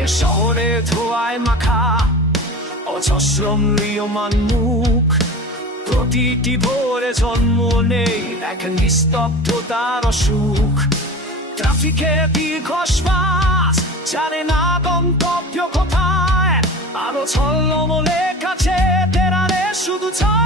নেশায় মাখা অজস্রম নিয়মান মুখ প্রতিটি ভোরে জন্ম নেই এক নিস্তব্ধতার অসুখ ট্রাফিকে দীর্ঘ শ্বাস জানে না গন্তব্য কোথায় আরও ছল্লমলে কাছে তেরারে শুধু ছায়া